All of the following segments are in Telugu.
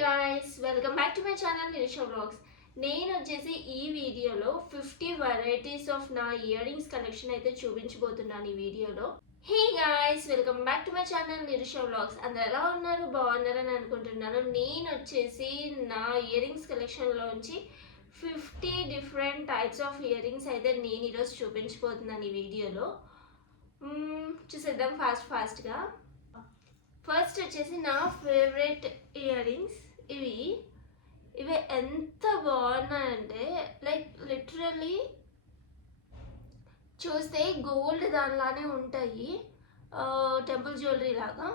guys, welcome back to my channel Nirisha Vlogs. నేను వచ్చేసి ఈ వీడియోలో 50 వెరైటీస్ ఆఫ్ నా ఇయర్ రింగ్స్ కలెక్షన్ అయితే చూపించబోతున్నాను ఈ వీడియోలో. Hey guys, welcome back to my channel Nirisha vlogs. అందరు ఎలా ఉన్నారు, బాగున్నారని అనుకుంటున్నాను. నేను వచ్చేసి నా ఇయర్ రింగ్స్ కలెక్షన్లోంచి 50 different types of ear rings అయితే నేను ఈరోజు చూపించబోతున్నాను ఈ వీడియోలో. చూసేద్దాం ఫాస్ట్గా. ఫస్ట్ వచ్చేసి నా ఫేవరెట్ ఇయర్ రింగ్స్ ఇవి ఎంత బాగున్నాయంటే లైక్ లిటరల్లీ చూస్తే గోల్డ్ దానిలానే ఉంటాయి, టెంపుల్ జ్యువెలరీ లాగా.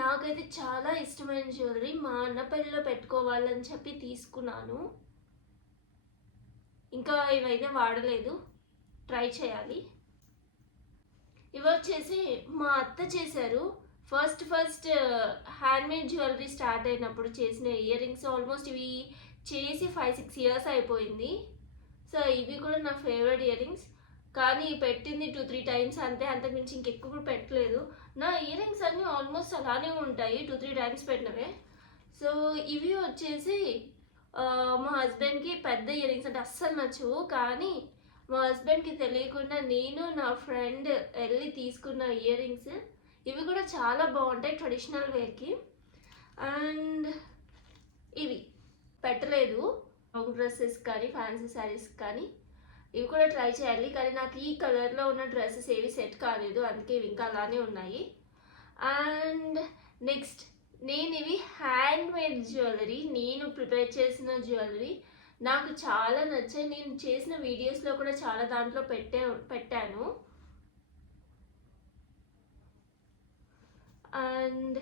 నాకైతే చాలా ఇష్టమైన జ్యువెలరీ, మా అన్న పెళ్ళిలో పెట్టుకోవాలని చెప్పి తీసుకున్నాను. ఇంకా ఇవైతే వాడలేదు, ట్రై చేయాలి. ఇవి వచ్చేసి మా అత్త చేశారు. ఫస్ట్ హ్యాండ్మేడ్ జ్యువెలరీ స్టార్ట్ అయినప్పుడు చేసిన ఇయర్ రింగ్స్. ఆల్మోస్ట్ ఇవి చేసి 5-6 ఇయర్స్ అయిపోయింది. సో ఇవి కూడా నా ఫేవరెట్ ఇయర్ రింగ్స్. కానీ పెట్టింది 2-3 టైమ్స్ అంతే, అంతకుమించి ఇంకెక్కువ కూడా పెట్టలేదు. నా ఇయర్ రింగ్స్ అన్నీ ఆల్మోస్ట్ అలానే ఉంటాయి, 2-3 టైమ్స్ పెట్టినవే. సో ఇవి వచ్చేసి మా హస్బెండ్కి పెద్ద ఇయర్ రింగ్స్ అంటే అస్సలు నచ్చవు. కానీ మా హస్బెండ్కి తెలియకుండా నేను నా ఫ్రెండ్ వెళ్ళి తీసుకున్న ఇయర్ రింగ్స్. ఇవి కూడా చాలా బాగుంటాయి ట్రెడిషనల్ వేకి. అండ్ ఇవి పెట్టలేదు లాంగ్ డ్రెస్సెస్ కానీ ఫ్యాన్సీ శారీస్ కానీ. ఇవి కూడా ట్రై చేయాలి, కానీ నాకు ఈ కలర్లో ఉన్న డ్రెస్సెస్ ఏవి సెట్ కాలేదు, అందుకే ఇవి ఇంకా అలానే ఉన్నాయి. అండ్ నెక్స్ట్ నేను ఇవి హ్యాండ్మేడ్ జ్యువెలరీ, నేను ప్రిపేర్ చేసిన జ్యువెలరీ నాకు చాలా నచ్చాయి. నేను చేసిన వీడియోస్లో కూడా చాలా దాంట్లో పెట్టాను. అండ్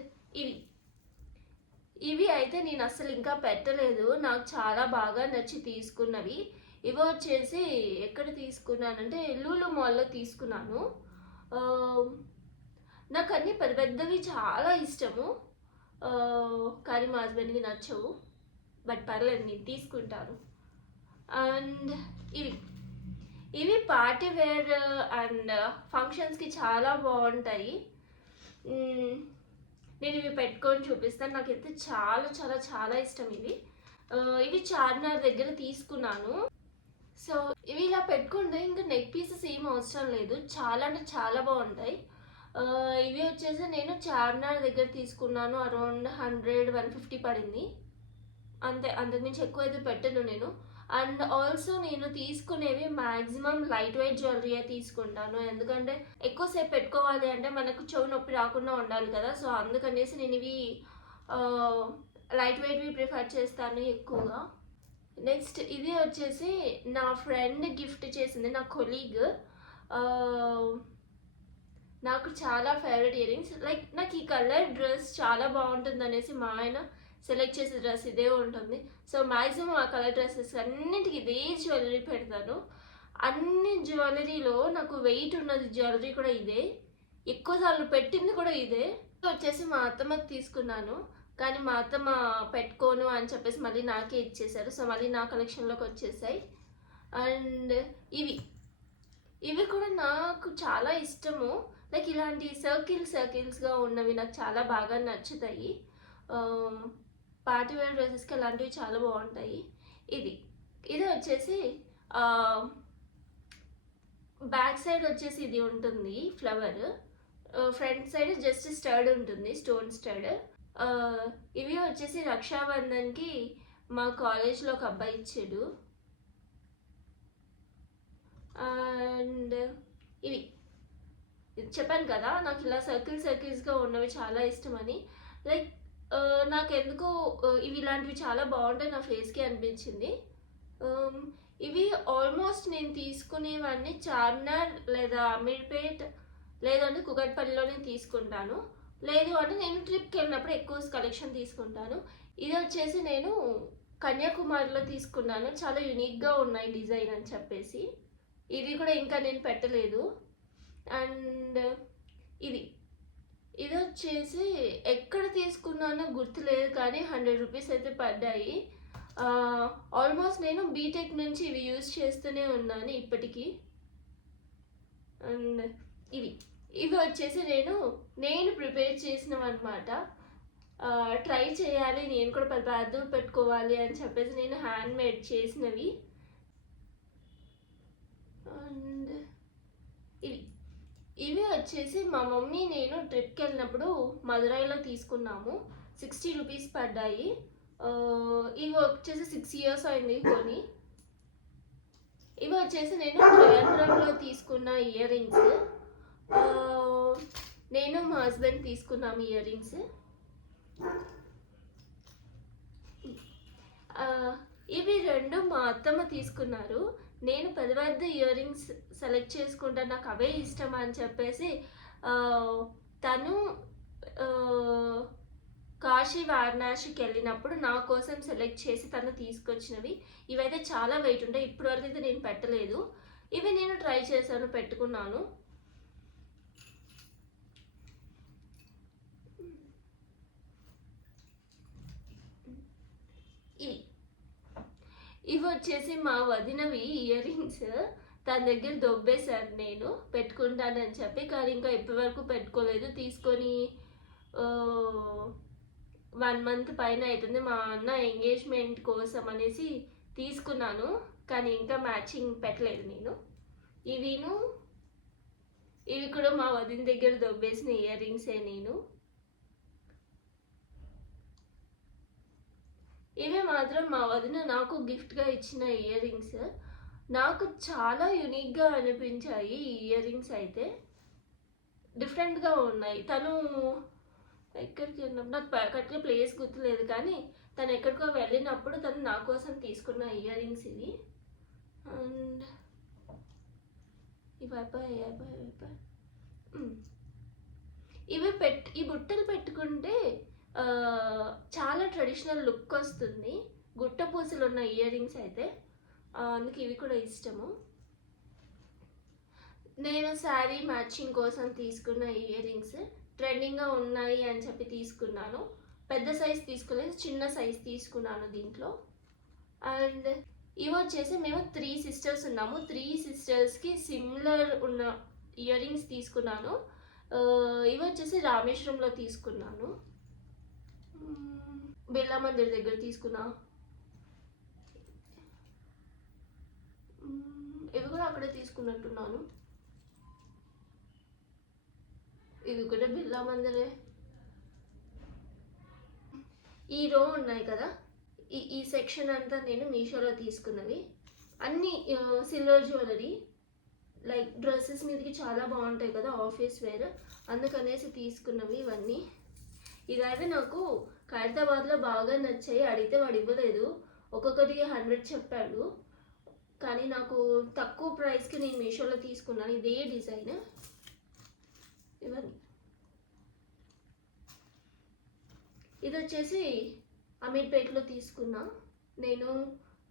ఇవి అయితే నేను అసలు ఇంకా పెట్టలేదు, నాకు చాలా బాగా నచ్చి తీసుకున్నవి. ఇవి వచ్చేసి ఎక్కడ తీసుకున్నానంటే లూలు మాల్లో తీసుకున్నాను. నాకు అన్నీ పెద్దవి చాలా ఇష్టము, కానీ మా హస్బెండ్కి నచ్చవు. బట్ పర్లేదు, నేను తీసుకుంటాను. అండ్ ఇవి పార్టీ వేర్ అండ్ ఫంక్షన్స్కి చాలా బాగుంటాయి. నేను ఇవి పెట్టుకొని చూపిస్తాను. నాకైతే చాలా చాలా చాలా ఇష్టం ఇవి చార్మినార్ దగ్గర తీసుకున్నాను. సో ఇవి ఇలా పెట్టుకుంటే ఇంకా నెక్ పీసెస్ ఏం అవసరం లేదు, చాలా అంటే చాలా బాగుంటాయి. ఇవి వచ్చేసి నేను చార్మినార్ దగ్గర తీసుకున్నాను. అరౌండ్ 100-150 పడింది అంతే, అంతకుమించి ఎక్కువ అయితే పెట్టను నేను. అండ్ ఆల్సో నేను తీసుకునేవి మ్యాక్సిమం లైట్ వెయిట్ జ్యువెలరీ తీసుకుంటాను, ఎందుకంటే ఎక్కువసేపు పెట్టుకోవాలి అంటే మనకు చెవు నొప్పి రాకుండా ఉండాలి కదా. సో అందుకనేసి నేను ఇవి లైట్ వెయిట్వి ప్రిఫర్ చేస్తాను ఎక్కువగా. నెక్స్ట్ ఇది వచ్చేసి నా ఫ్రెండ్ గిఫ్ట్ చేసింది, నా కొలీగ్. నాకు చాలా ఫేవరెట్ ఇయర్ రింగ్స్. లైక్ నాకు ఈ కలర్ డ్రెస్ చాలా బాగుంటుంది అనేసి మా ఆయన సెలెక్ట్ చేసే డ్రెస్ ఇదే ఉంటుంది. సో మ్యాక్సిమం ఆ కలర్ డ్రెస్సెస్ అన్నింటికి ఇదే జ్యువెలరీ పెడతాను. అన్ని జ్యువెలరీలో నాకు వెయిట్ ఉన్నది జ్యువెలరీ కూడా ఇదే, ఎక్కువసార్లు పెట్టింది కూడా ఇదే. వచ్చేసి మా అత్తమ్మకి తీసుకున్నాను, కానీ మా అత్తమ్మ పెట్టుకోను అని చెప్పేసి మళ్ళీ నాకే ఇచ్చేసారు. సో మళ్ళీ నా కలెక్షన్లోకి వచ్చేసాయి. అండ్ ఇవి కూడా నాకు చాలా ఇష్టము. లైక్ ఇలాంటి సర్కిల్స్గా ఉన్నవి నాకు చాలా బాగా నచ్చుతాయి. పార్టీ వేర్ డ్రెస్సెస్కి అలాంటివి చాలా బాగుంటాయి. ఇది వచ్చేసి బ్యాక్ సైడ్ వచ్చేసి ఇది ఉంటుంది flower, front side just stud ఉంటుంది, స్టోన్ స్టడ్. ఇవి వచ్చేసి రక్షాబంధన్కి మా కాలేజ్లో ఒక అబ్బాయి ఇచ్చాడు. అండ్ ఇది చెప్పాను కదా నాకు ఇలా సర్కిల్స్గా ఉన్నవి చాలా ఇష్టమని. లైక్ నాకెందుకో ఇవి ఇలాంటివి చాలా బాగుంటాయి నా ఫేస్కి అనిపించింది. ఇవి ఆల్మోస్ట్ నేను తీసుకునేవన్నీ చార్మినార్ లేదా అమీర్పేట్ లేదంటే కుకట్పల్లిలోనే తీసుకుంటాను. లేదు అంటే నేను ట్రిప్కి వెళ్ళినప్పుడు ఎక్కువ కలెక్షన్ తీసుకుంటాను. ఇది వచ్చేసి నేను కన్యాకుమారిలో తీసుకున్నాను, చాలా యూనిక్గా ఉన్నాయి డిజైన్ అని చెప్పేసి. ఇది కూడా ఇంకా నేను పెట్టలేదు. అండ్ ఇది వచ్చేసి ఎక్కడ తీసుకున్నానో గుర్తులేదు, కానీ 100 రూపీస్ అయితే పడ్డాయి. ఆల్మోస్ట్ నేను బీటెక్ నుంచి ఇవి యూజ్ చేస్తూనే ఉన్నాను ఇప్పటికీ. అండ్ ఇవి వచ్చేసి నేను ప్రిపేర్ చేసినవి అనమాట. ట్రై చేయాలి, నేను కూడా పెద్ద పెద్దవి పెట్టుకోవాలి అని చెప్పేసి నేను హ్యాండ్ మేడ్ చేసినవి. అండ్ ఇవి ఇవి వచ్చేసి మా మమ్మీ నేను ట్రిప్కి వెళ్ళినప్పుడు మదురైలో తీసుకున్నాము. 60 రూపీస్ పడ్డాయి. ఇవి వచ్చేసి 6 ఇయర్స్ అయింది కొని. ఇవి వచ్చేసి నేను ట్రివాండ్రంలో తీసుకున్న ఇయర్ రింగ్స్. నేను మా హస్బెండ్ తీసుకున్నాము ఇయర్ రింగ్స్. ఇవి రెండు మా అత్తమ్మ తీసుకున్నారు. నేను పెద్ద పెద్ద ఇయర్ రింగ్స్ సెలెక్ట్ చేసుకుంటా, నాకు అవే ఇష్టం అని చెప్పేసి తను కాశీ వారణాసికి వెళ్ళినప్పుడు నా కోసం సెలెక్ట్ చేసి తను తీసుకొచ్చినవి. ఇవైతే చాలా వెయిట్ ఉంటాయి. ఇప్పటివరకు అయితే నేను పెట్టలేదు. ఇవి నేను ట్రై చేశాను, పెట్టుకున్నాను. ఇవి వచ్చేసి మా వదినవి ఇయర్ రింగ్స్. తన దగ్గర దొబ్బేశాను నేను పెట్టుకుంటానని చెప్పి, కానీ ఇంకా ఇప్పటివరకు పెట్టుకోలేదు. తీసుకొని 1 మంత్ పైన అవుతుంది. మా అన్న ఎంగేజ్మెంట్ కోసం అనేసి తీసుకున్నాను, కానీ ఇంకా మ్యాచింగ్ పెట్టలేదు నేను. ఇవి కూడా మా వదిన దగ్గర దొబ్బేసిన ఇయర్ రింగ్సే నేను. ఇవి మాత్రం మా వదిన నాకు గిఫ్ట్గా ఇచ్చిన ఇయర్ రింగ్స్. నాకు చాలా యూనిక్గా అనిపించాయి ఈ ఇయర్ రింగ్స్. అయితే డిఫరెంట్గా ఉన్నాయి. తను ఎక్కడికి వెళ్ళినప్పుడు, నాకు కరెక్ట్గా ప్లేస్ గుర్తులేదు, కానీ తను ఎక్కడికో వెళ్ళినప్పుడు తను నా కోసం తీసుకున్న ఇయర్ రింగ్స్ ఇవి. అండ్ ఇవి అయిపోయి ఈ బుట్టలు పెట్టుకుంటే చాలా ట్రెడిషనల్ లుక్ వస్తుంది. గుట్ట పూసలు ఉన్న ఇయర్ రింగ్స్ అయితే, అందుకే ఇవి కూడా ఇష్టము. నేను శారీ మ్యాచింగ్ కోసం తీసుకున్న ఇయర్ రింగ్స్ ట్రెండింగ్గా ఉన్నాయి అని చెప్పి తీసుకున్నాను. పెద్ద సైజ్ తీసుకోలేదు, చిన్న సైజ్ తీసుకున్నాను దీంట్లో. అండ్ ఇవి వచ్చేసి మేము 3 సిస్టర్స్ ఉన్నాము. 3 సిస్టర్స్కి సిమిలర్ ఉన్న ఇయర్ రింగ్స్ తీసుకున్నాను. ఇవి వచ్చేసి రామేశ్వరంలో తీసుకున్నాను, బిర్లా మందిర్ దగ్గర తీసుకున్నా. ఇవి కూడా అక్కడే తీసుకున్నట్టున్నాను. ఇవి కూడా బిర్లా మందిరే. ఈ రో ఉన్నాయి కదా, ఈ సెక్షన్ అంతా నేను మీషోలో తీసుకున్నవి. అన్నీ సిల్వర్ జ్యువెలరీ, లైక్ డ్రెస్సెస్ మీదకి చాలా బాగుంటాయి కదా ఆఫీస్ వేర్, అందుకనేసి తీసుకున్నవి ఇవన్నీ. ఇదైతే నాకు ఖైరతాబాద్లో బాగా నచ్చాయి. అడిగితే వాడు ఇవ్వలేదు, ఒక్కొక్కటి 100 చెప్పాడు. కానీ నాకు తక్కువ ప్రైస్కి నేను మీషోలో తీసుకున్నాను. ఇదే డిజైన్ ఇవన్నీ. ఇది వచ్చేసి అమీర్పేట్లో తీసుకున్నా. నేను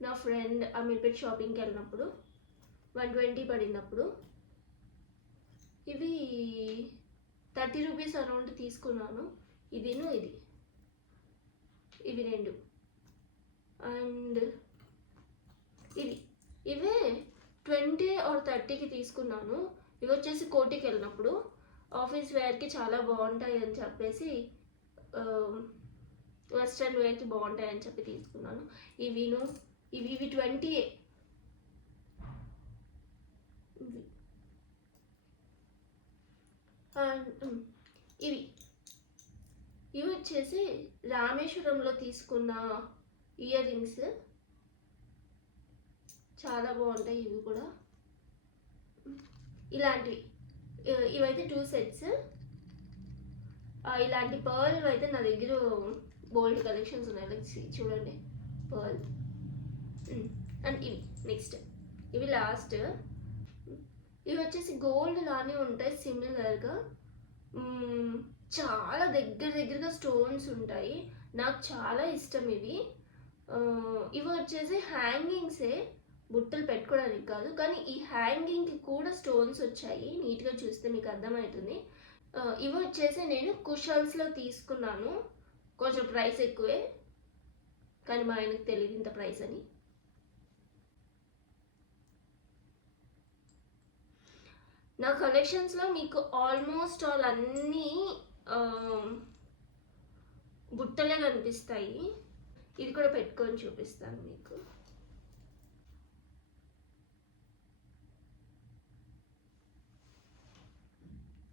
నా ఫ్రెండ్ అమీర్పేట్ షాపింగ్కి వెళ్ళినప్పుడు 120 పడినప్పుడు ఇవి 30 రూపీస్ అరౌండ్ తీసుకున్నాను. ఇదిను ఇవి రెండు. అండ్ ఇవే 20 or 30కి తీసుకున్నాను. ఇవి వచ్చేసి కోటికి వెళ్ళినప్పుడు ఆఫీస్ వేర్కి చాలా బాగుంటాయి అని చెప్పేసి, వెస్ట్రన్ వేర్కి బాగుంటాయి అని చెప్పి తీసుకున్నాను. ఇవి 20. ఇవి వచ్చేసి రామేశ్వరంలో తీసుకున్న ఇయర్ రింగ్స్. చాలా బాగుంటాయి ఇవి కూడా. ఇలాంటివి ఇవైతే 2 సెట్స్. ఇలాంటి పర్ల్ అయితే నా దగ్గర బోల్డ్ కలెక్షన్స్ ఉన్నాయి. లైక్ చూడండి, పర్ల్. అండ్ ఇవి నెక్స్ట్, ఇవి లాస్ట్. ఇవి వచ్చేసి గోల్డ్ లానే ఉంటాయి సిమిలర్గా. చాలా దగ్గరగా స్టోన్స్ ఉంటాయి. నాకు చాలా ఇష్టం ఇవి. ఇవి వచ్చేసి హ్యాంగింగ్సే, బుట్టలు పెట్టుకోవడానికి కాదు. కానీ ఈ హ్యాంగింగ్కి కూడా స్టోన్స్ వచ్చాయి. నీట్గా చూస్తే మీకు అర్థమవుతుంది. ఇవి వచ్చేసి నేను కుషల్స్లో తీసుకున్నాను. కొంచెం ప్రైస్ ఎక్కువే, కానీ మా ఆయనకు తెలియదు ఇంత ప్రైస్ అని. నా కలెక్షన్స్లో మీకు ఆల్మోస్ట్ ఆల్ అన్నీ బుట్టలే కనిపిస్తాయి. ఇది కూడా పెట్టుకొని చూపిస్తాను మీకు.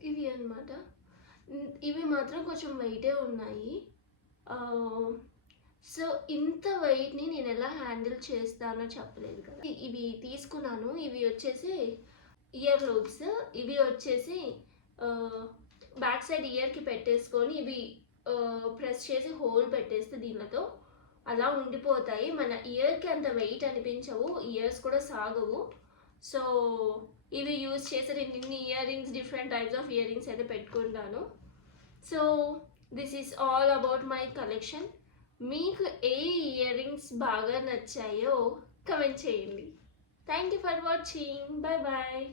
ఇవి అన్నమాట. ఇవి మాత్రం కొంచెం వెయిటే ఉన్నాయి. సో ఇంత వెయిట్ని నేను ఎలా హ్యాండిల్ చేస్తానో చెప్పలేదు కదా. ఇవి తీసుకున్నాను. ఇవి వచ్చేసి ఇయర్ లూప్స్. ఇవి వచ్చేసి బ్యాక్ సైడ్ ఇయర్కి పెట్టేసుకొని ఇవి ప్రెస్ చేసి హోల్ పెట్టేస్తే దీనితో అలా ఉండిపోతాయి. మన ఇయర్కి అంత వెయిట్ అనిపించవు, ఇయర్స్ కూడా సాగవు. సో ఇవి యూజ్ చేసి నేను ఇన్ని ear rings, different types of ear rings అయితే పెట్టుకుంటాను. So this is all about my collection. మీకు ఏ ఇయర్ రింగ్స్ బాగా నచ్చాయో కమెంట్ చేయండి. Thank you for watching. Bye bye.